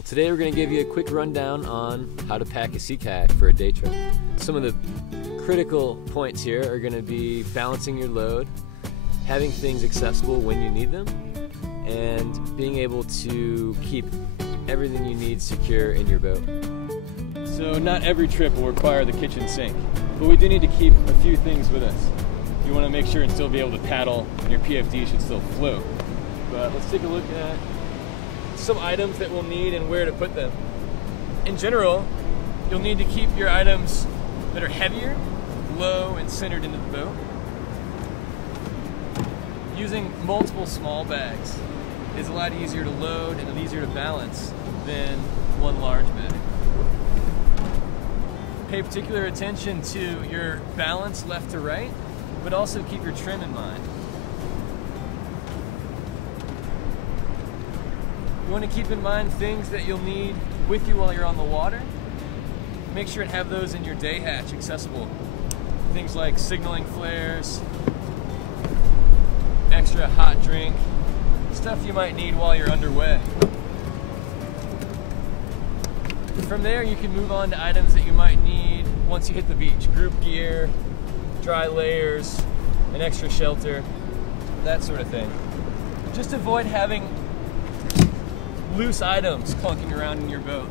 Well, today we're going to give you a quick rundown on how to pack a sea kayak for a day trip. Some of the critical points here are going to be balancing your load, having things accessible when you need them, and being able to keep everything you need secure in your boat. So not every trip will require the kitchen sink, but we do need to keep a few things with us. You want to make sure and still be able to paddle, and your PFD should still float. But let's take a look at some items that we'll need and where to put them. In general, you'll need to keep your items that are heavier, low, and centered into the boat. Using multiple small bags is a lot easier to load and easier to balance than one large bag. Pay particular attention to your balance left to right, but also keep your trim in mind. You want to keep in mind things that you'll need with you while you're on the water. Make sure to have those in your day hatch accessible. Things like signaling flares, extra hot drink, stuff you might need while you're underway. From there, you can move on to items that you might need once you hit the beach. Group gear, dry layers, an extra shelter, that sort of thing. Just avoid having loose items clunking around in your boat.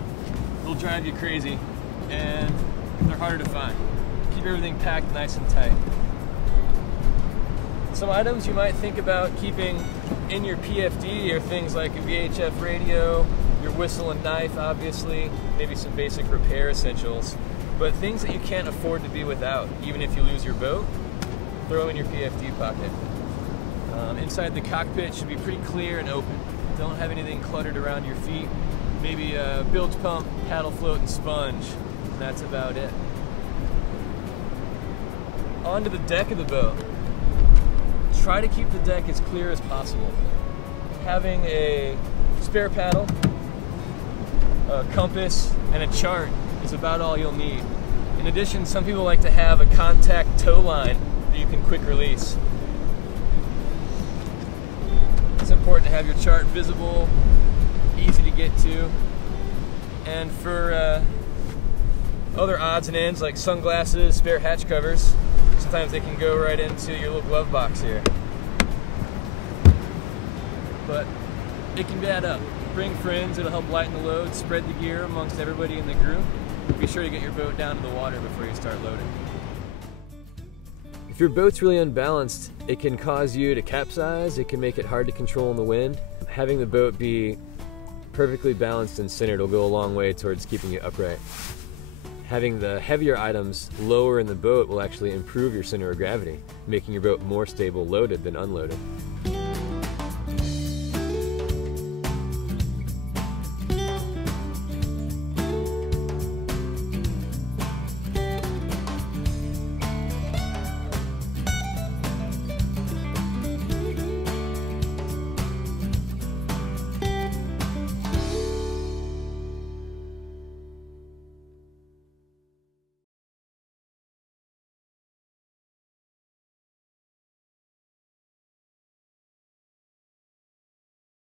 They'll drive you crazy and they're harder to find. Keep everything packed nice and tight. Some items you might think about keeping in your PFD are things like a VHF radio, your whistle and knife obviously, maybe some basic repair essentials, but things that you can't afford to be without, even if you lose your boat, throw in your PFD pocket. Inside the cockpit should be pretty clear and open. Don't have anything cluttered around your feet. Maybe a bilge pump, paddle float, and sponge. And that's about it. Onto the deck of the boat. Try to keep the deck as clear as possible. Having a spare paddle, a compass, and a chart is about all you'll need. In addition, some people like to have a contact tow line that you can quick release. It's important to have your chart visible, easy to get to, and for other odds and ends like sunglasses, spare hatch covers, sometimes they can go right into your little glove box here. But it can add up. Bring friends, it'll help lighten the load, spread the gear amongst everybody in the group. Be sure to get your boat down to the water before you start loading. If your boat's really unbalanced, it can cause you to capsize, it can make it hard to control in the wind. Having the boat be perfectly balanced and centered will go a long way towards keeping you upright. Having the heavier items lower in the boat will actually improve your center of gravity, making your boat more stable loaded than unloaded.